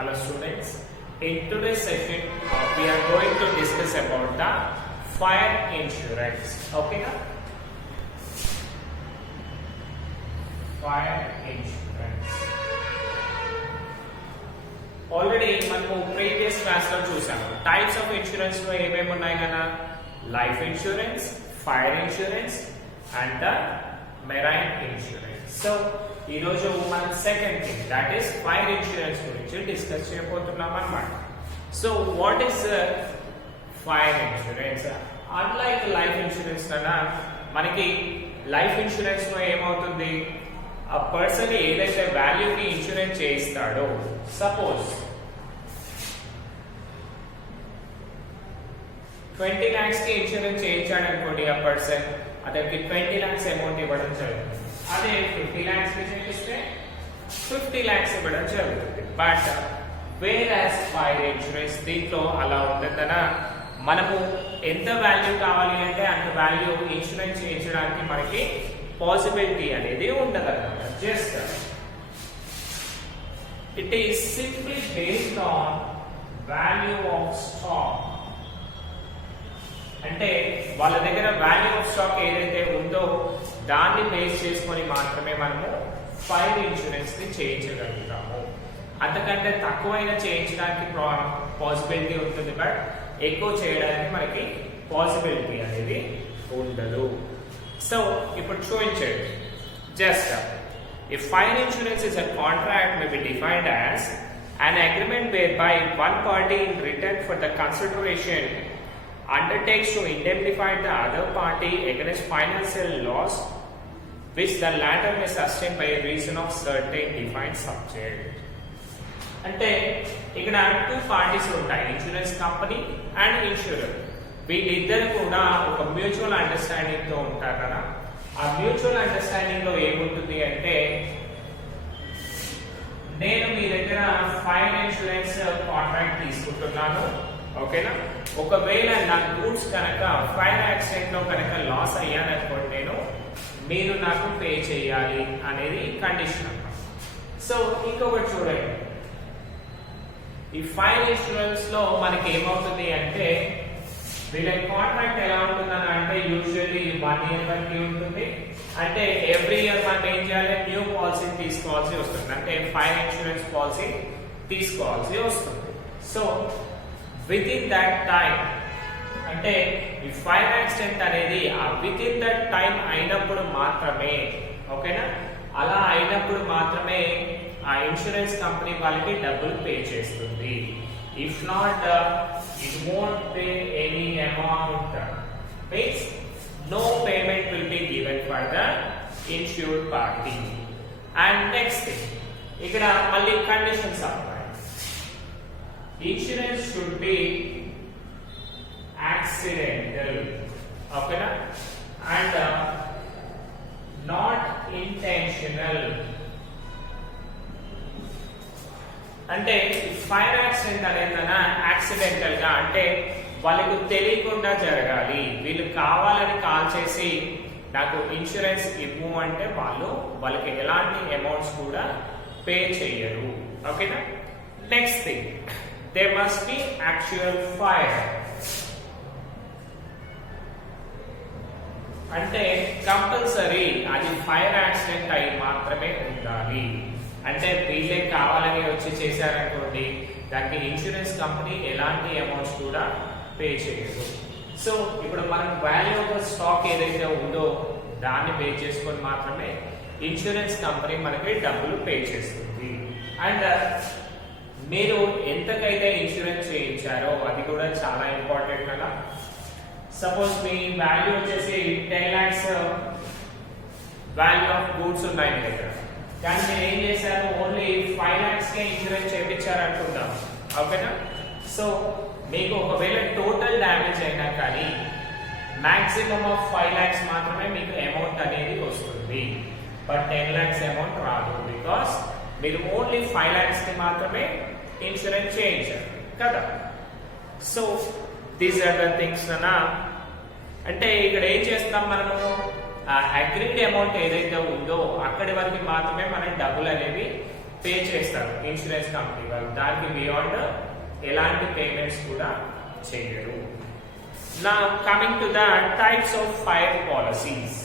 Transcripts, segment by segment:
Hello students, in today's session we are going to discuss about the fire insurance. Okay na? Fire insurance. Already మనము previous class లో చూసాము types of insurance లో ఏమేమి ఉన్నాయి కదా, life insurance, fire insurance and the marine insurance. So ఈ రోజు మన second thing that is fire insurance గురించి డిస్కస్ చేయబోతున్నాం అన్నమాట. So what is fire insurance? Unlike life insurance కన్నా మనకి లైఫ్ ఇన్సూరెన్స్ లో ఏమవుతుంది, ఆ పర్సన్ ఏదైతే వాల్యూకి ఇన్సూరెన్స్ చేయిస్తాడో, సపోజ్ 20 lakhs కి ఇన్సూరెన్స్ చేయించాడు అనుకోండి, ఆ పర్సన్ అతనికి 20 lakhs అమౌంట్ ఇవ్వడం జరుగుతుంది. అదే 50 lakhs కి చేయిస్తే 50 lakhs ఇవ్వడం జరుగుతుంది. బట్ వేర్ ఫైర్ ఇన్సూరెన్స్ దీంట్లో అలా ఉండదనా, మనము ఎంత వాల్యూ కావాలి అంటే అంత వాల్యూ ఇన్సూరెన్స్ చేయించడానికి మనకి పాసిబిలిటీ అనేది ఉండదన్నమాట. Just it is simply based on value of stock. అంటే వాళ్ళ దగ్గర వాల్యూ ఆఫ్ స్టాక్ ఏదైతే ఉందో దాన్ని బేస్ చేసుకొని మాత్రమే మనము ఫైర్ ఇన్సూరెన్స్ ని చేయించగలుగుతాము. అంతకంటే తక్కువైనా చేయించడానికి పాసిబిలిటీ ఉంటుంది, బట్ ఎక్కువ చేయడానికి మనకి పాసిబిలిటీ అనేది ఉండదు. సో ఇప్పుడు చూపించండి. Just if fire insurance is a contract may be defined as an agreement whereby one party in return for the consideration undertakes to indemnify the other party against financial loss which the latter may sustain by reason of certain defined subject. అంటే ఇక్కడ 2 parties ఉంటాయి, insurance company and insurer. వీళ్ళిద్దరు కూడా ఒక mutual understanding తో ఉంటారు కదా. ఆ మ్యూచువల్ అండర్స్టాండింగ్ లో ఏముంటుంది అంటే, నేను మీ దగ్గర ఫైర్ ఇన్సూరెన్స్ కాంట్రాక్ట్ తీసుకుంటున్నాను, ఓకేనా. ఒకవేళ నా గూడ్స్ కనుక ఫైర్ యాక్సిడెంట్ లో కనుక లాస్ అయ్యాననుకోండి, మీరు నాకు పే చేయాలి అనేది కండిషన్ అన్నమాట. సో ఇంకొకటి చూడండి, ఈ ఫైర్ ఇన్సూరెన్స్ లో మనకి ఏమవుతుంది అంటే, వీళ్ళ కాంట్రాక్ట్ ఎలా ఉంటుందని అంటే యూజువల్లీ 1 year వరకు ఉంటుంది. అంటే ఎవ్రీ ఇయర్ మనం ఏం చేయాలి, న్యూ పాలసీ తీసుకోవాల్సి వస్తుంది, అంటే ఫైర్ ఇన్సూరెన్స్ పాలసీ తీసుకోవాల్సి వస్తుంది. So with in that time, అంటే ఈ ఫైర్ యాక్సిడెంట్ అనేది ఆ విత్ ఇన్ దట్ టైం అయినప్పుడు మాత్రమే, ఓకేనా, అలా అయినప్పుడు మాత్రమే ఆ ఇన్సూరెన్స్ కంపెనీ వాళ్ళకి డబ్బులు పే చేస్తుంది. If not it won't pay any amount, means no payment will be given for the insured party. And next thing, ఇక్కడ మళ్ళీ conditions apply. Insurance should be accidental, okay na, and not intentional. అంటే fire accident అనేదన్నా accidental గా, అంటే వాళ్ళకు తెలియకుండా జరగాలి. వీళ్ళు కావాలని కాల్ చేసి నాకు ఇన్సూరెన్స్ ఇవ్వు అంటే వాళ్ళకి ఎలాంటి అమౌంట్స్ కూడా పే చేయరు, ఓకేనా. Next thing, they must be actual fire. అంటే కంపల్సరీ అది ఫైర్ యాక్సిడెంట్ అయి మాత్రమే ఉండాలి. అంటే వీళ్ళే కావాలని వచ్చి చేశారనుకోండి, దానికి ఇన్సూరెన్స్ కంపెనీ ఎలాంటి అమౌంట్స్ కూడా పే చేయదు. సో ఇప్పుడు మనం వాల్యూ ఆఫ్ స్టాక్ ఏదైతే ఉందో దాన్ని పే చేసుకొని మాత్రమే ఇన్సూరెన్స్ కంపెనీ మనకి డబ్బులు పే చేస్తుంది. అండ్ మీరు ఎంతకైతే ఇన్సూరెన్స్ చేయించారో అది కూడా చాలా ఇంపార్టెంట్ కదా. సపోజ్ మీ వాల్యూ వచ్చేసి 10 lakhs వాల్యూ ఆఫ్ గూడ్స్ ఉన్నాయి మీ దగ్గర, కానీ మీరు ఏం చేశారు, ఓన్లీ 5 lakhs కే ఇన్సూరెన్స్ చేయించారు అనుకుందాం, ఓకేనా. సో మీకు ఒకవేళ టోటల్ డ్యామేజ్ అయినా కానీ మాక్సిమం ఆఫ్ 5 lakhs మాత్రమే మీకు అమౌంట్ అనేది వస్తుంది, బట్ 10 lakhs అమౌంట్ రాదు, బికాస్ మీరు ఓన్లీ 5 lakhs కి మాత్రమే ఇన్సూరెన్స్ చేయించారు కదా. So these are the things అన్నా. అంటే ఇక్కడ ఏం చేస్తాం, మనము అగ్రీడ్ అమౌంట్ ఏదైతే ఉందో అక్కడి వరకు మాత్రమే మనం డబ్బులు అనేవి పే చేస్తారు ఇన్సూరెన్స్ కంపెనీ వాళ్ళు. దానికి బియాండ్ ఎలాంటి పేమెంట్స్ కూడా చేయరు. నా coming to the types of fire policies.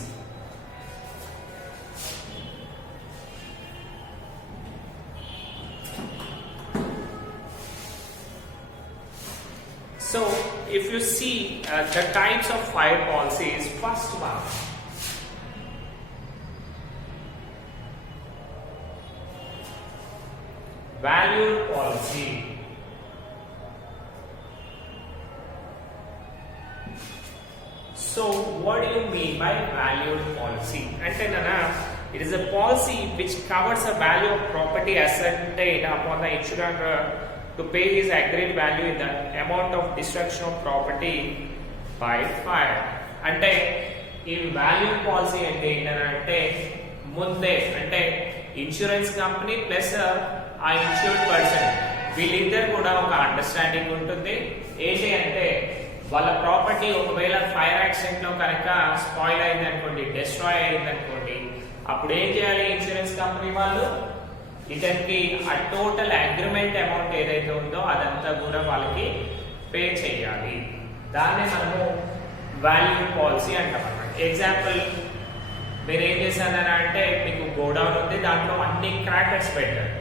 So if you see the types of fire policies, first one, valued policy. So what do you mean by valued policy? Ante nana, it is a policy which covers a value of property ascertained upon the insurer to pay his agreed value in the amount of destruction of property by fire. అంటే ఈ value policy అంటే ఏంటంటే ముందే అంటే insurance company plus ఆ insured person వీళ్ళిద్దరు కూడా ఒక అండర్స్టాండింగ్ ఉంటుంది. ఏంటి అంటే వాళ్ళ ప్రాపర్టీ ఒకవేళ ఫైర్ యాక్సిడెంట్ లో కనుక స్పాయిల్ అయింది అనుకోండి, డిస్ట్రాయ్ అయింది అనుకోండి, అప్పుడు ఏం చేయాలి ఇన్సూరెన్స్ కంపెనీ వాళ్ళు? ఇతనికి ఆ టోటల్ అగ్రిమెంట్ అమౌంట్ ఏదైతే ఉందో అదంతా కూడా వాళ్ళకి పే చేయాలి. దాన్నే మనము వాల్యూ పాలసీ అంటాం అన్నమాట. ఎగ్జాంపుల్ మీరు ఏం చేశారని అంటే మీకు గోడౌన్ ఉంది, దాంట్లో అన్ని క్రాకర్స్ పెట్టారు.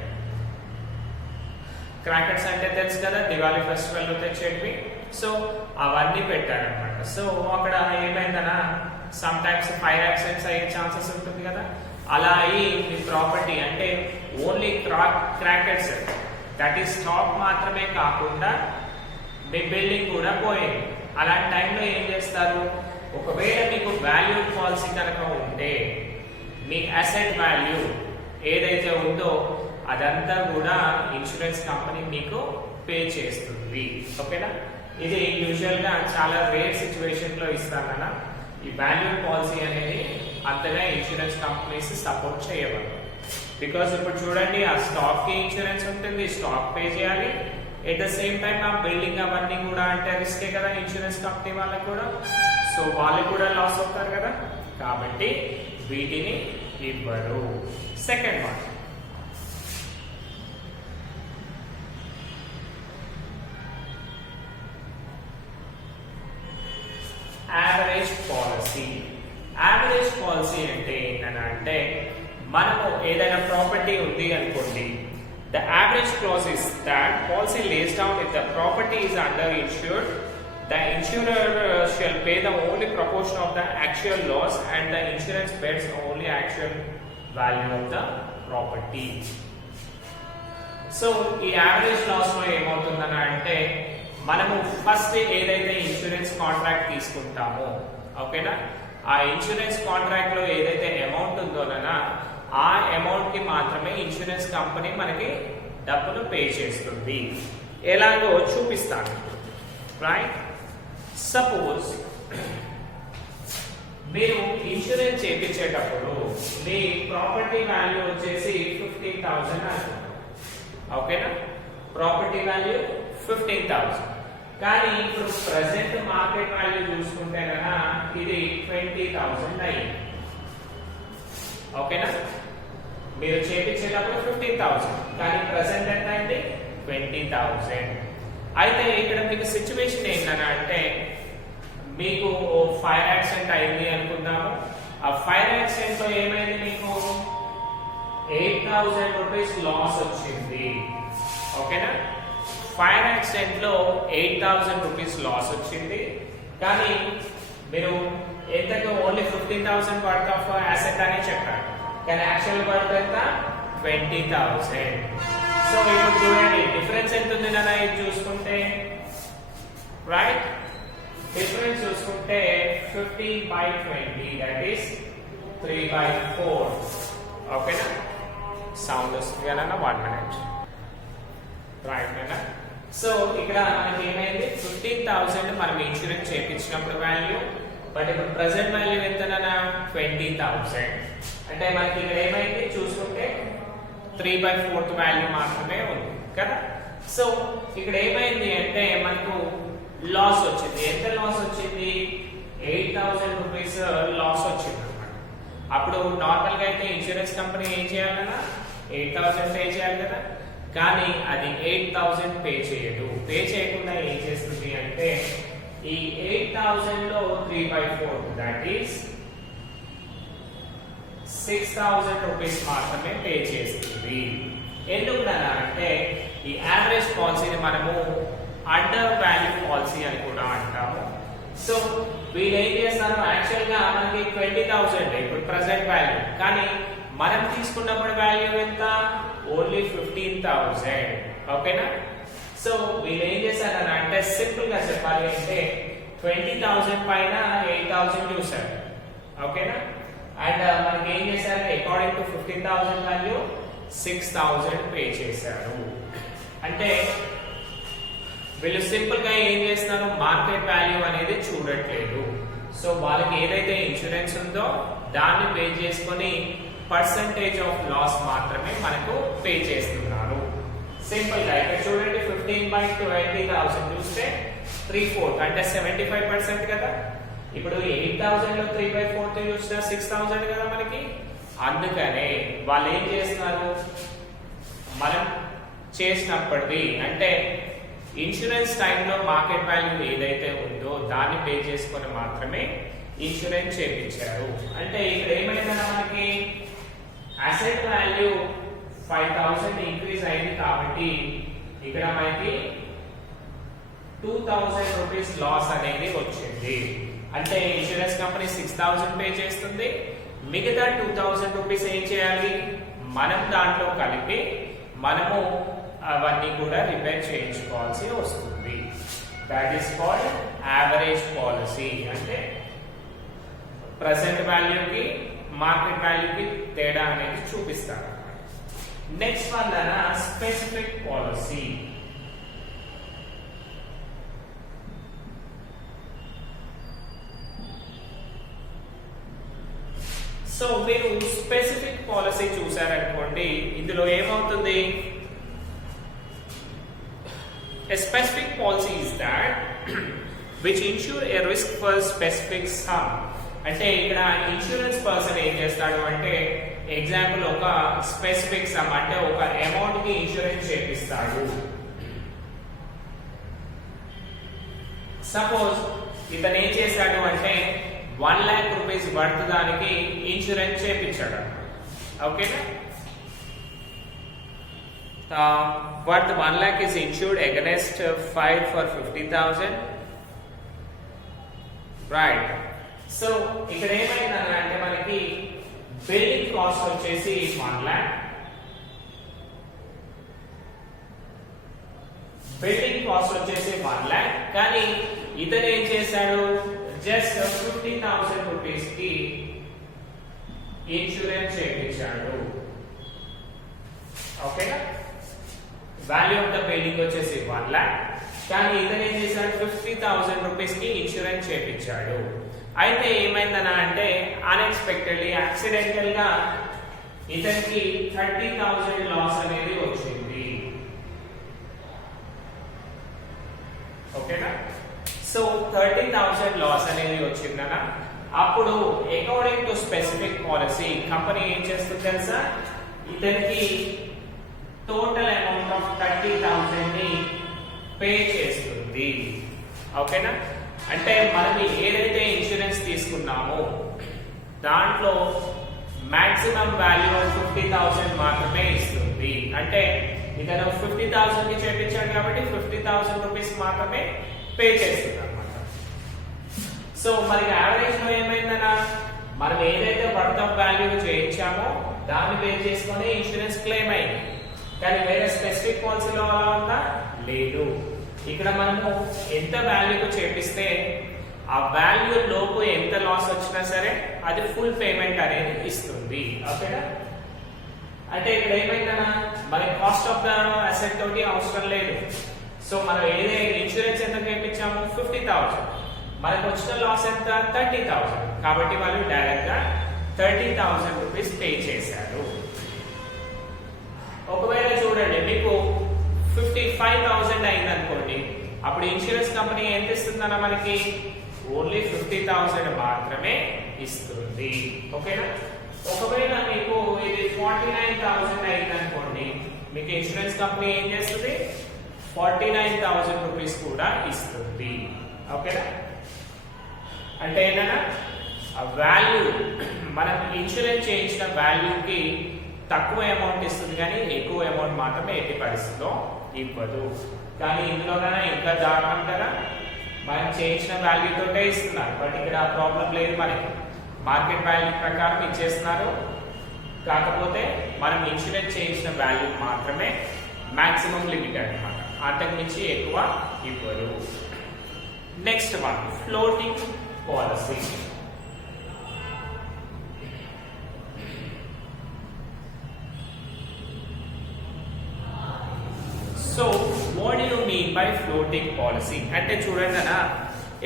క్రాకర్స్ అంటే తెలుసు కదా, దివాళీ ఫెస్టివల్ లో తెచ్చేవి. సో అవన్నీ పెట్టారనమాట. సో అక్కడ ఏమైందన్నా సమ్ టైమ్స్ ఫైర్ యాక్సిడెంట్స్ అయ్యే ఛాన్సెస్ ఉంటుంది కదా. అలా అయ్యి మీ ప్రాపర్టీ అంటే only crackers that is stock మాత్రమే కాకుండా మీ బిల్డింగ్ కూడా పోయింది. అలాంటి టైంలో ఏం చేస్తారు? ఒకవేళ మీకు వాల్యూడ్ పాలసీ కనుక ఉంటే మీ అసెట్ వాల్యూ ఏదైతే ఉందో అదంతా కూడా ఇన్సూరెన్స్ కంపెనీ మీకు పే చేస్తుంది. ఓకేనా? ఇది యూజువల్ గా చాలా రేర్ సిచ్యువేషన్ లో ఇస్తారన్న. ఈ వాల్యూడ్ పాలసీ అనేది అంతగా ఇన్సూరెన్స్ కంపెనీస్ సపోర్ట్ చేయవాలి. బికాస్ ఇప్పుడు చూడండి ఆ స్టాక్ కి ఇన్సూరెన్స్ ఉంటుంది, స్టాక్ పే చేయాలి. ఎట్ ద సేమ్ టైం ఆ బిల్డింగ్ అవన్నీ కూడా అంటే రిస్కే కదా ఇన్సూరెన్స్ కంపెనీ వాళ్ళకి కూడా. సో వాళ్ళు కూడా లాస్ అవుతారు కదా, కాబట్టి వీటిని ఇవ్వరు. Second one average policy. Average policy అంటే ఏంటంటే మనము ఏదైనా ప్రాపర్టీ ఉంది అనుకోండి, the average clause is that policy lays down if the property is under insured, the insurer shall pay the only proportion of the actual loss and the insurance bears only actual value of the property. So ఈ average loss లో ఏమవుతుందని అంటే మనము first ఏదైతే insurance contract తీసుకుంటామో, ఓకేనా, ఆ insurance contract లో ఏదైతే అమౌంట్ ఉందోనా ఆ అమౌంట్ కి మాత్రమే ఇన్సూరెన్స్ కంపెనీ మనకి డబ్బులు పే చేస్తుంది. ఎలాగో చూపిస్తాను. రైట్? సపోజ్ మీరు ఇన్సూరెన్స్ చేయించేటప్పుడు మీ ప్రాపర్టీ వాల్యూ వచ్చేసి 15,000 అనుకుంటాం. ఓకేనా? Property value 15,000. కానీ ఇప్పుడు ప్రెసెంట్ మార్కెట్ వాల్యూ చూసుకుంటే కదా ఇది 20,000 అయ్యింది. ఓకేనా? మీరు చేయించేటప్పుడు 15,000 కానీ ప్రెసెంట్ ఎంత అయింది? 20,000. అయితే ఇక్కడ మీకు సిచ్యువేషన్ ఏంటంటే మీకు ఫైర్ యాక్సిడెంట్ అయింది అనుకుందాము. ఆ ఫైర్ యాక్సిడెంట్ లో ఏమైంది? మీకు 8,000 రూపీస్ లాస్ వచ్చింది. ఓకేనా? ఫైర్ యాక్సిడెంట్ లో 8,000 రూపీస్ లాస్ వచ్చింది. కానీ మీరు ఎంతగా ఓన్లీ 15,000 వర్త్ ఆఫ్ అసెట్ అని చెప్పారు, కానీ యాక్చువల్ వర్త్ ఎంత? 20,000. సో ఇప్పుడు చూడండి డిఫరెన్స్ ఎంత ఉంది నాన్న ఇది చూసుకుంటే. రైట్? డిఫరెన్స్ చూసుకుంటే 15/20 దట్ ఈస్ 3/4. ఓకేనా? సౌండ్ వస్తుంది కదా 1 minute. రైట్ నాన్న? సో ఇక్కడ మనకి ఏమైంది? 15,000 మనం ఇన్సూరెన్స్ చేయించినప్పుడు వాల్యూ, బట్ ఇప్పుడు ప్రెసెంట్ వాల్యూ ఎంతనా? 20,000. అంటే మనకి ఇక్కడ ఏమైంది చూసుకుంటే 3/4 వాల్యూ మాత్రమే ఉంది కదా. సో ఇక్కడ ఏమైంది అంటే మనకు లాస్ వచ్చింది. ఎంత లాస్ వచ్చింది? 8,000 రూపీస్ లాస్ వచ్చింది అనమాట. అప్పుడు నార్మల్ గా అయితే ఇన్సూరెన్స్ కంపెనీ ఏం చేయాలన్నా 8,000 పే చేయాలి కదా, కానీ అది 8,000 పే చేయదు. పే చేయకుండా ఏం చేస్తుంది అంటే ఈ 8,000 లో 3/4 దట్ ఈస్ 6,000 రూపీస్ మాత్రమే పే చేస్తుంది. ఎందుకు అంటే ఈ యావరేజ్ పాలసీని మనము అండర్ వాల్యూ పాలసీ అని కూడా అంటాము. సో వీళ్ళు ఏం చేస్తారు, యాక్చువల్ గా మనకి 20,000 ఇప్పుడు ప్రెసెంట్ వాల్యూ, కానీ మనం తీసుకున్నప్పుడు వాల్యూ ఎంత, ఓన్లీ 15,000. ఓకేనా? సో వీళ్ళు ఏం చేశారు అంటే సింపుల్ గా చెప్పాలి అంటే 20,000 పైన 8,000 చూసారు. ఓకేనా? అండ్ మనకి ఏం చేశారు, అకార్డింగ్ టు 15,000 వాల్యూ 6,000 పే చేశారు. అంటే వీళ్ళు సింపుల్ గా ఏం చేస్తున్నారు, మార్కెట్ వాల్యూ అనేది చూడట్లేదు. సో వాళ్ళకి ఏదైతే ఇన్సూరెన్స్ ఉందో దాన్ని పే చేసుకొని పర్సంటేజ్ ఆఫ్ లాస్ మాత్రమే మనకు పే చేస్తున్నారు. సింపుల్ గా ఇక్కడ చూడండి 15/20,000 చూస్తే 3/4 అంటే 75% కదా. ఇప్పుడు 8,000 లో 3/4 చూసినా 6,000 కదా మనకి. అందుకనే వాళ్ళు ఏం చేస్తున్నారు, మనం చేసినప్పటిది అంటే ఇన్సూరెన్స్ టైంలో మార్కెట్ వాల్యూ ఏదైతే ఉందో దాన్ని పే చేసుకొని మాత్రమే ఇన్సూరెన్స్ చేయించారు. అంటే ఇక్కడ ఏమైందన్నా మనకి అసెట్ వాల్యూ 5,000 ఇంక్రీజ్ అయింది కాబట్టి ఇక్కడ మనకి 2,000 రూపీస్ లాస్ అనేది వచ్చింది. అంటే ఇన్సూరెన్స్ కంపెనీ 6,000 పే చేస్తుంది, మిగతా 2,000 రూపీస్ ఏం చేయాలి, మనం దాంట్లో కలిపి మనము అవన్నీ కూడా రిపేర్ చేయించుకోవాల్సి వస్తుంది. That is called average policy. అంటే ప్రెసెంట్ వాల్యూకి మార్కెట్ వాల్యూకి తేడా అనేది చూపిస్తారు. Next one specific policy. So మీరు స్పెసిఫిక్ పాలసీ చూసారనుకోండి, ఇందులో ఏమవుతుంది, a specific policy is that which insure a risk for specific sum. అంటే ఇక్కడ ఇన్సూరెన్స్ పర్సన్ ఏం చేస్తాడు అంటే ఎగ్జాంపుల్ ఒక స్పెసిఫిక్ సమ్ అంటే ఒక అమౌంట్ కి ఇన్సూరెన్స్ చేపిస్తాడు. సపోజ్ ఇతను ఏం చేశాడు అంటే 1 lakh రూపీస్ వర్త్ దానికి ఇన్సూరెన్స్ చేపించాడు. ఓకేనా? Worth 1 lakh is insured against 5 for 50,000. Right. So ఇక్కడ ఏమైందంటే మనకి బిల్డింగ్ కాస్ట్ వచ్చేసి 1 lakh. బిల్డింగ్ కాస్ట్ వచ్చేసి 1 lakh, కానీ ఇతను ఏం చేశాడు, జస్ట్ 50,000 రూపీస్ కి ఇన్సూరెన్స్ చేయించాడు. ఓకేనా? వాల్యూ ఆఫ్ ద బిల్డింగ్ వచ్చేసి 1 lakh, కానీ ఇతను ఏం చేశాడు 50,000 రూపీస్ కి ఇన్సూరెన్స్ చేయించాడు. అయితే ఏమైందనా అంటే అన్ఎక్స్పెక్టెడ్లీ యాక్సిడెంటల్ గా ఇతనికి 30,000 లాస్ అనేది వచ్చింది. ఓకేనా? సో 30,000 లాస్ అనేది వచ్చిందనా, అప్పుడు according to specific policy company ఏం చేస్తుంది తెలుసా, ఇతనికి టోటల్ అమౌంట్ ఆఫ్ 30,000 ని పే చేస్తుంది. ఓకేనా? అంటే మనం ఏదైతే ఇన్సూరెన్స్ తీసుకున్నామో దాంట్లో మాక్సిమం వాల్యూ ఆఫ్ 50,000 మాత్రమే ఇస్తుంది. అంటే ఇతను 50,000 కి చేయించాడు కాబట్టి 50,000 రూపీస్ మాత్రమే పే చేస్తుంది అన్నమాట. సో మరి యావరేజ్ లో ఏమైందనా, మనం ఏదైతే వర్త్ ఆఫ్ వాల్యూ చేయించామో దాన్ని పే చేసుకొని ఇన్సూరెన్స్ క్లెయిమ్ అయింది. కానీ వేరే స్పెసిఫిక్ పాలసీలో అలా ఉందా, లేదు. ఇక్కడ మనము ఎంత వాల్యూకు చేపిస్తే ఆ వాల్యూ లోపు ఎంత లాస్ వచ్చినా సరే అది ఫుల్ పేమెంట్ అనేది ఇస్తుంది. ఓకేనా? అంటే ఇక్కడ ఏమైందన్నా మనకి కాస్ట్ ఆఫ్ ద అసెట్ తోటి అవసరం లేదు. సో మనం ఏదైతే ఇన్సూరెన్స్ ఎంత చేయించాము 50,000, మనకు వచ్చిన లాస్ ఎంత 30,000, కాబట్టి వాళ్ళు డైరెక్ట్ గా 30,000 రూపీస్ పే చేశారు. ఒకవేళ చూడండి మీకు 55,000 అయింది అనుకోండి, అప్పుడు ఇన్సూరెన్స్ కంపెనీ ఎంత ఇస్తుందన్న మనకి ఓన్లీ 50,000 మాత్రమే ఇస్తుంది. ఓకేనా? ఒకవేళ మీకు ఇది 49,000 అయింది అనుకోండి, మీకు ఇన్సూరెన్స్ కంపెనీ ఏం చేస్తుంది, 49,000 రూపీస్ కూడా ఇస్తుంది. ఓకేనా? అంటే ఏంటన్నా ఆ వాల్యూ మనం ఇన్సూరెన్స్ చేయించిన వాల్యూకి తక్కువ అమౌంట్ ఇస్తుంది కానీ ఎక్కువ అమౌంట్ మాత్రమే ఎట్టి పరిస్థితిలో ఇవ్వదు. కానీ ఇందులోనైనా ఇంకా దారుణం కదా, మనం చేయించిన వాల్యూ తోటే ఇస్తున్నారు, బట్ ఇక్కడ ప్రాబ్లం లేదు, మనకి మార్కెట్ వాల్యూ ప్రకారం ఇచ్చేస్తున్నారు. కాకపోతే మనం ఇన్సూరెన్స్ చేయించిన వాల్యూ మాత్రమే మాక్సిమం లిమిట్ అన్నమాట, అంతకు మించి ఎక్కువ ఇవ్వరు. Next one, floating policy. So what do you mean by floating policy? అంటే చూడండి అన్న,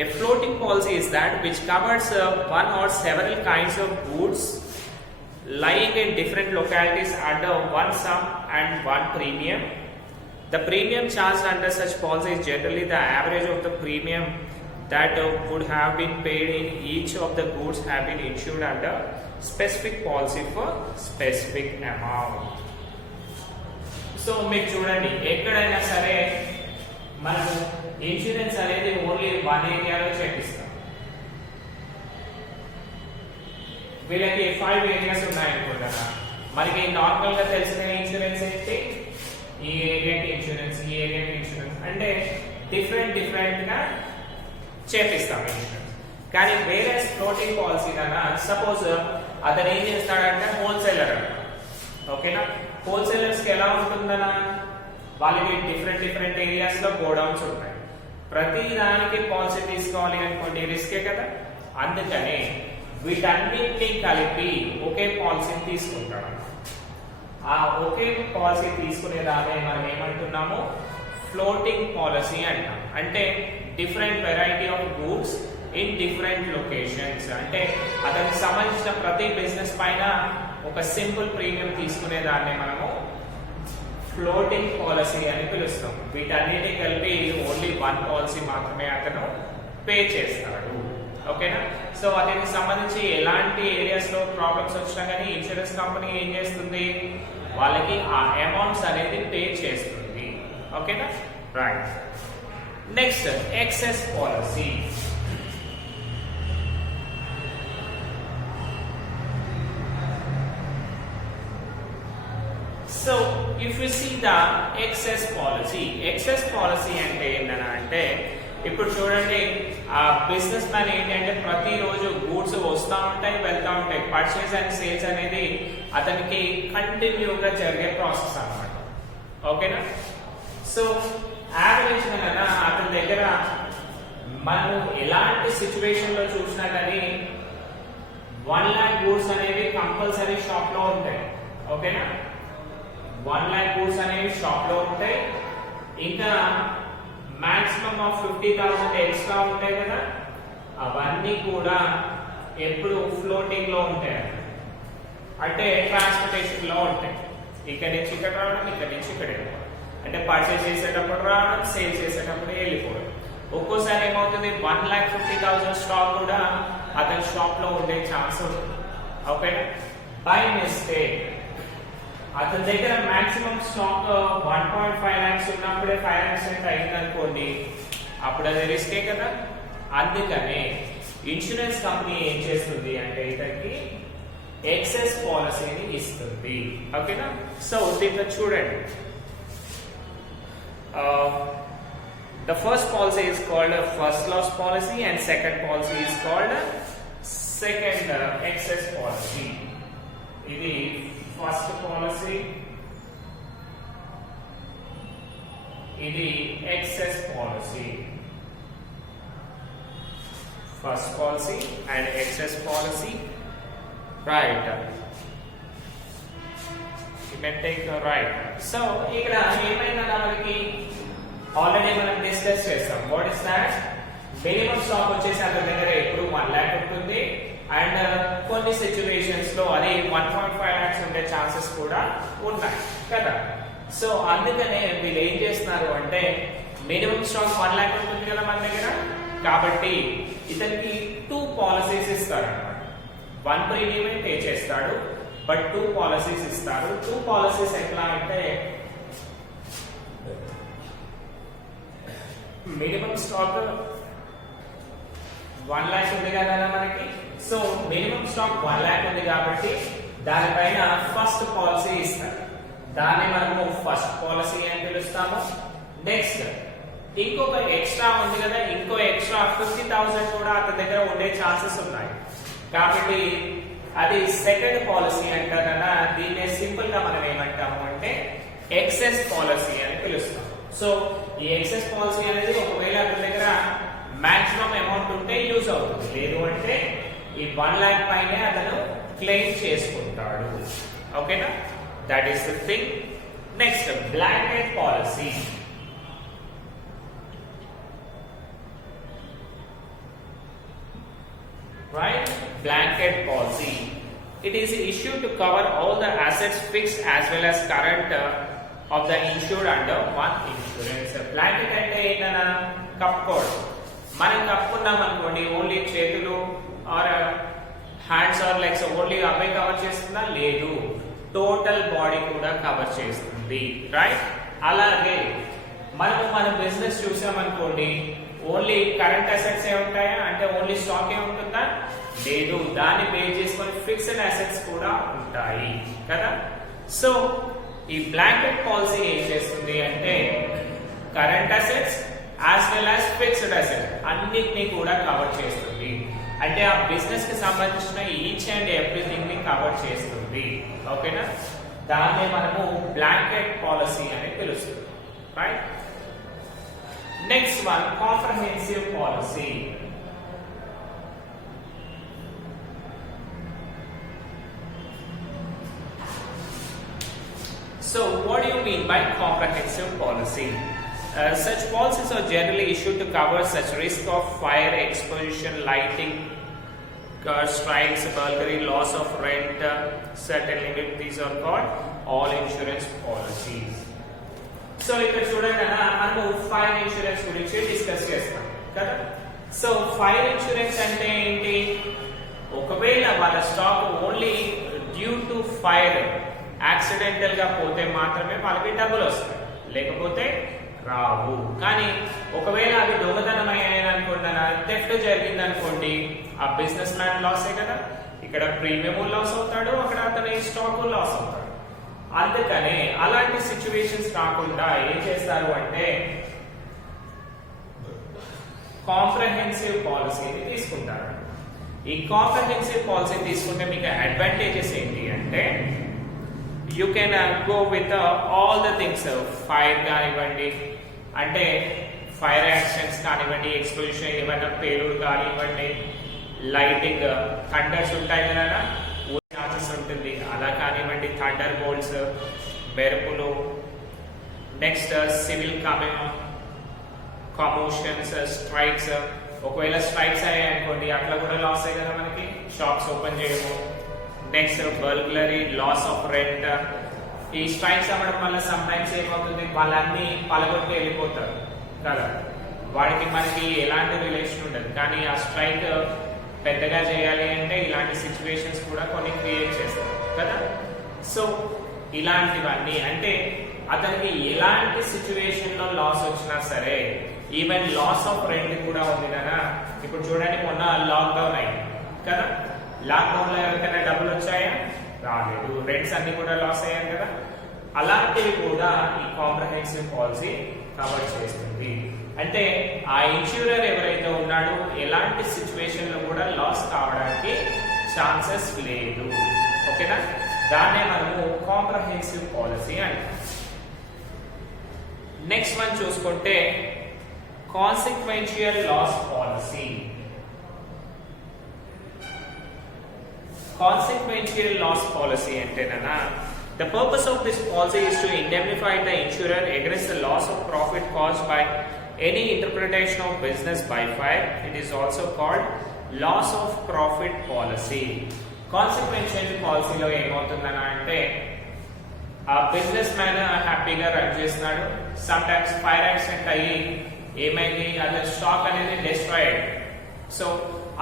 a floating policy is that which covers one or several kinds of goods lying in different localities under one sum and one premium. The premium charged under such policy is generally the average of the premium that would have been paid in each of the goods have been insured under specific policy for specific amount. So మీకు చూడండి, ఎక్కడైనా సరే మనము insurance అనేది only one ఏరియాలో చేపిస్తాం. వీళ్ళకి 5 areas ఉన్నాయనుకుంటా, మనకి నార్మల్ గా తెలిసిన ఇన్సూరెన్స్ ఏంటి, ఈ ఏరియాకి ఇన్సూరెన్స్, ఈ ఏరియాకి ఇన్సూరెన్స్, అంటే డిఫరెంట్ గా చేపిస్తాం ఇన్సూరెన్స్. కానీ వేరే ఫ్లోటింగ్ పాలసీ కన్నా సపోజ్ అతను ఏం చేస్తాడంటే హోల్సేలర్, ఓకేనా, హోల్సేలర్స్ కి ఎలా ఉంటుందన్నా, వాళ్ళకి డిఫరెంట్ ఏరియాస్ లో గోడౌన్స్ ఉంటాయి, ప్రతి దానికి పాలసీ తీసుకోవాలి అనుకోండి రిస్కే కదా, అందుకనే వీటన్నిటిని కలిపి ఒకే పాలసీని తీసుకుంటాడు. ఆ ఒకే పాలసీ తీసుకునేదాన్ని మనం ఏమంటున్నాము, ఫ్లోటింగ్ పాలసీ అంటాం. అంటే different variety of goods in different locations, అంటే అతనికి సంబంధించిన ప్రతి బిజినెస్ పైన ఒక సింపుల్ ప్రీమియం తీసుకునేదాన్ని మనము ఫ్లోటింగ్ పాలసీ అని పిలుస్తాం. వీటన్నిటిని కలిపి ఓన్లీ వన్ పాలసీ మాత్రమే అతను పే చేస్తాడు. ఓకేనా? సో అతనికి సంబంధించి ఎలాంటి ఏరియాస్ లో ప్రాబ్లమ్స్ వచ్చినా కానీ ఇన్సూరెన్స్ కంపెనీ ఏం చేస్తుంది, వాళ్ళకి ఆ అమౌంట్స్ అనేది పే చేస్తుంది. ఓకేనా? Right. Next, excess policy. So if you see the excess policy అంటే ఏంటంటే, ఇప్పుడు చూడండి ఆ బిజినెస్ మ్యాన్ ఏంటంటే ప్రతిరోజు గూడ్స్ వస్తూ ఉంటాయి వెళ్తూ ఉంటాయి, పర్చేస్ అండ్ సేల్స్ అనేది అతనికి కంటిన్యూగా జరిగే ప్రాసెస్ అన్నమాట. ఓకేనా? సో యావరేజ్ గా అతని దగ్గర మనం ఎలాంటి సిచ్యువేషన్ లో చూసినా కానీ 1 lakh గూడ్స్ అనేవి కంపల్సరీ షాప్ లో ఉంటాయి. ఓకేనా? 1 lakh గూడ్స్ అనేవి షాప్ లో ఉంటాయి, ఇంకా మాక్సిమం ఆఫ్ 50,000 ఎక్స్ట్రా ఉంటాయి కదా, అవన్నీ కూడా ఎప్పుడు ఫ్లోటింగ్ లో ఉంటాయి, అంటే ట్రాన్స్పోర్టేషన్ లో ఉంటాయి. ఇక్కడ నుంచి ఇక్కడ రావడం, ఇక్కడ నుంచి ఇక్కడ వెళ్ళిపోవడం, అంటే పర్చేస్ చేసేటప్పుడు రావడం, సేల్ చేసేటప్పుడు వెళ్ళిపోవడం. ఒక్కోసారి ఏమవుతుంది, 1,50,000 స్టాక్ కూడా అతని షాప్ లో ఉండే ఛాన్స్ ఉంటుంది. ఓకేనా? బై మిస్టేక్ అతని దగ్గర మాక్సిమం స్టాక్ 1.5 lakhs ఉన్నప్పుడే 5 lakhs అయింది అనుకోండి, అప్పుడు అది రిస్కే కదా. అందుకనే ఇన్సూరెన్స్ కంపెనీ ఏం చేస్తుంది అంటే ఇతనికి ఎక్సెస్ పాలసీని ఇస్తుంది. ఓకేనా? సో దీంట్లో చూడండి, the first policy is called a first loss policy and second policy is called a second excess policy. ఇది ఫస్ట్ పాలసీ, ఇది excess policy. First policy and excess policy. Right, you can take the right. So ఇక్కడ ఏమైనా మనకి already మనం discuss చేస్తాం. What is that? Minimum stock వచ్చేసి అతని దగ్గర ఎప్పుడు 1 lakh ఉంటుంది, అండ్ కొన్ని సిచ్యువేషన్స్ లో అది 1.5 lakhs ఉండే ఛాన్సెస్ కూడా ఉన్నాయి కదా. సో అందుకనే వీళ్ళు ఏం చేస్తున్నారు అంటే, మినిమం స్టాక్ 1 lakh ఉంటుంది కదా మన దగ్గర, కాబట్టి ఇతనికి 2 పాలసీస్ ఇస్తారు అన్నమాట. 1 ప్రీమియమే పే చేస్తాడు, బట్ 2 పాలసీస్ ఇస్తారు. 2 పాలసీస్ ఎట్లా అంటే మినిమం స్టాక్ 1 lakh ఉంది కదా మనకి. సో మినిమం స్టాక్ 1 lakh ఉంది కాబట్టి దానిపైన ఫస్ట్ పాలసీ ఇస్తారు. దాన్ని మనము ఫస్ట్ పాలసీ అని పిలుస్తాము. నెక్స్ట్ ఇంకొక ఎక్స్ట్రా ఉంది కదా, ఇంకో ఎక్స్ట్రా 50,000 కూడా అతని దగ్గర ఉండే ఛాన్సెస్ ఉన్నాయి కాబట్టి అది సెకండ్ పాలసీ అంటారా. దీన్ని సింపుల్ గా మనం ఏమంటాము అంటే ఎక్సెస్ పాలసీ అని పిలుస్తాం. సో ఈ ఎక్సెస్ పాలసీ అనేది ఒకవేళ అతని దగ్గర మాక్సిమం అమౌంట్ ఉంటే యూజ్ అవుతుంది, లేదు అంటే ఈ 1 lakh పైనే అతను క్లెయిమ్ చేసుకుంటాడు. ఓకేనా, that is the thing. Next blanket policy. Right? Blanket policy. It is issued to cover all the assets, fixed as well as current, of the insured under one insurance. Blanket అంటే ఏంటన్నా కప్పుకోవడం. మనం కప్పుకున్నాం అనుకోండి, only చేతులు or hands or legs only అవే cover చేస్తుందా? లేదు, total body కూడా cover చేస్తుంది. రైట్? అలాగే మనం మన బిజినెస్ చూసామనుకోండి, ఓన్లీ కరెంట్ అసెట్స్ ఏ ఉంటాయా అంటే ఓన్లీ స్టాక్ ఏ ఉంటుందా? లేదు, దాన్ని బేస్ చేసుకొని ఫిక్స్డ్ అసెట్స్ కూడా ఉంటాయి కదా. సో ఈ బ్లాంకెట్ పాలసీ ఏం చేస్తుంది అంటే current assets as well as fixed assets అన్నిటినీ కూడా కవర్ చేస్తుంది. అంటే ఆ బిజినెస్ కి సంబంధించిన ఈచ్ అండ్ ఎవ్రీథింగ్ ని కవర్ చేస్తుంది. ఓకేనా, దాన్ని మనము బ్లాంకెట్ పాలసీ అని పిలుస్తుంది. Right? Next one comprehensive policy. So what do you mean by comprehensive policy? Such policies are generally issued to cover such risk of fire, explosion, lighting, strikes, burglary, loss of rent, certain limit. These are called all insurance policies. So ఇక్కడ చూడండి అన్న, మనము fire insurance గురించి discuss చేస్తాం కదా. So fire insurance అంటే ఏంటి? ఒకవేళ వాళ్ళ stock only due to fire accidental గా పోతే మాత్రమే వాళ్ళకి డబ్బులు వస్తాయి, లేకపోతే రావు. కానీ ఒకవేళ అవి దొంగతనం అయ్యాయని అనుకోండి, థెఫ్ట్ జరిగింది అనుకోండి, ఆ బిజినెస్ మ్యాన్ లాసే కదా. ఇక్కడ ప్రీమియం లాస్ అవుతాడు, అక్కడ అతని స్టాక్ లాస్ అవుతాడు. అందుకనే అలాంటి సిచ్యువేషన్స్ కాకుండా ఏం చేస్తారు అంటే కాంప్రహెన్సివ్ పాలసీని తీసుకుంటారు. ఈ కాంప్రహెన్సివ్ పాలసీ తీసుకుంటే మీకు అడ్వాంటేజెస్ ఏంటి అంటే you can go with all the things. Fire కానివ్వండి, అంటే ఫైర్ యాక్సిడెంట్స్ కానివ్వండి, ఎక్స్ప్లోషన్ ఏమైనా పేలుడు కానివ్వండి, లైటింగ్, థండర్స్ ఉంటాయి కదా, ఛాన్సెస్ ఉంటుంది, అలా కానివ్వండి, థండర్ బోల్ట్స్, మెరుపులు. Next civil commotions, strikes. ఒకవేళ స్ట్రైక్స్ అయ్యాయి అనుకోండి, అట్లా కూడా లాస్ అయ్యి కదా మనకి, షాప్స్ ఓపెన్ చేయము. Next burglary, loss of rent. ఈ స్ట్రైక్స్ అవ్వడం వల్ల సమ్ టైమ్స్ ఏమవుతుంది, వాళ్ళన్నీ పలగొట్టి వెళ్ళిపోతారు కదా, వాడికి మనకి ఎలాంటి రిలేషన్ ఉండదు. కానీ ఆ స్ట్రైక్ పెద్దగా చేయాలి అంటే ఇలాంటి సిచ్యువేషన్స్ కూడా కొన్ని క్రియేట్ చేస్తారు కదా. సో ఇలాంటివన్నీ అంటే అతనికి ఎలాంటి సిచ్యువేషన్ లో లాస్ వచ్చినా సరే, ఈవెన్ లాస్ ఆఫ్ రెంట్ కూడా ఉంది కదా. ఇప్పుడు చూడండి, మొన్న లాక్డౌన్ అయింది కదా, లాక్డౌన్ లో ఎవరికైనా డబ్బులు వచ్చాయా? రాలేదు, రెంట్స్ అన్ని కూడా లాస్ అయ్యారు కదా. అలాంటివి కూడా ఈ కాంప్రహెన్సివ్ పాలసీ కవర్ చేస్తుంది. అంటే ఆ ఇన్సూరర్ ఎవరైతే ఉన్నాడో ఎలాంటి సిచ్యువేషన్ లో కూడా లాస్ కావడానికి ఛాన్సెస్ లేదు. ఓకేనా, దాన్నే మనము కాంప్రహెన్సివ్ పాలసీ అంటాం. నెక్స్ట్ వన్ చూసుకుంటే consequential loss policy. Consequential loss policy అంటేనా, the purpose of this policy is to indemnify the insurer against the loss of profit caused by any interpretation of business by fire. It is also called loss of profit policy. Consequential policy లో ఏమవుతుందనా అంటే ఆ business man హ్యాపీగా run చేస్తున్నాడు, some times fire accident అయ్యి ఏమైంది, అతని stock అనేది destroy అయ్యింది. సో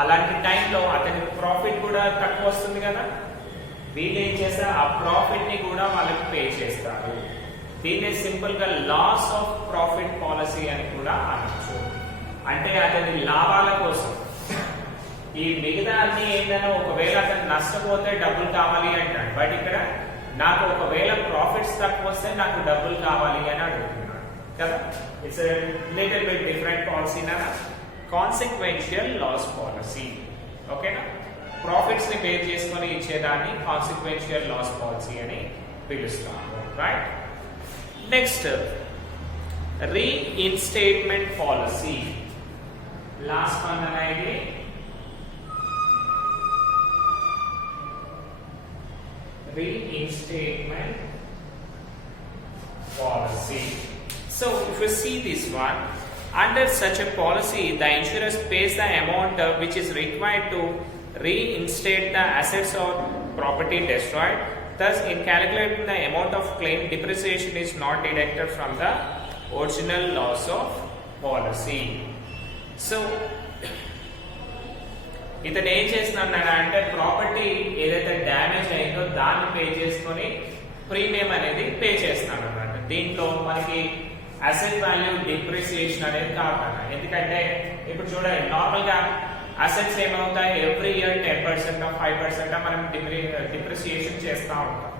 అలాంటి టైంలో అతనికి ప్రాఫిట్ కూడా తక్కువ వస్తుంది కదా, వీళ్ళు ఏం చేస్తారు ఆ ప్రాఫిట్ ని కూడా వాళ్ళకి పే చేస్తారు. దీన్ని సింపుల్ గా లాస్ ఆఫ్ ప్రాఫిట్ పాలసీ అని కూడా అనొచ్చు. అంటే అతని లాభాల కోసం ఈ మిగతా అన్ని ఏంటంటే ఒకవేళ అతను నష్టపోతే డబ్బులు కావాలి అంటాడు, బట్ ఇక్కడ నాకు ఒకవేళ ప్రాఫిట్స్ తక్కువ వస్తే నాకు డబ్బులు కావాలి అని అడుగుతున్నాడు కదా. It's little bit different policy నా కాన్సిక్వెన్షియల్ లాస్ పాలసీ. ఓకేనా, ప్రాఫిట్స్ ని బేర్ చేసుకొని ఇచ్చేదాన్ని కాన్సిక్వెన్షియల్ లాస్ పాలసీ అని పిలుస్తాము. Right, next reinstatement policy. Last one అనేది reinstatement policy. So if you see this one, under such a policy the insurer pays the amount which is required to reinstate the assets or property destroyed. Thus in calculating the amount of claim, depreciation is not deducted from the original loss of policy. So ఇతను ఏం చేస్తున్నాడు అంటే property ఏదైతే damage అయిందో దాన్ని pay చేసుకొని premium అనేది pay చేస్తున్నాడు అన్నమాట. దీంట్లో మనకి అసెట్ వాల్యూ డిప్రిసియేషన్ అనేది కాకుండా, ఎందుకంటే ఇప్పుడు చూడండి నార్మల్ గా అసెట్స్ ఏమవుతాయి ఎవ్రీ ఇయర్ 10% 5% మనం డిప్రిసియేషన్ చేస్తూ ఉంటాం.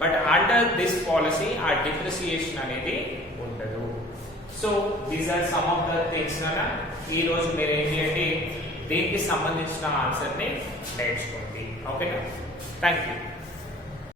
బట్ అండర్ దిస్ పాలసీ ఆ డిప్రిసియేషన్ అనేది ఉండదు. So these are some of the things. ఈ రోజు మీరు ఏం చేయండి, దీనికి సంబంధించిన ఆన్సర్ ని నేర్చుకోండి. ఓకేనా, థ్యాంక్ యూ.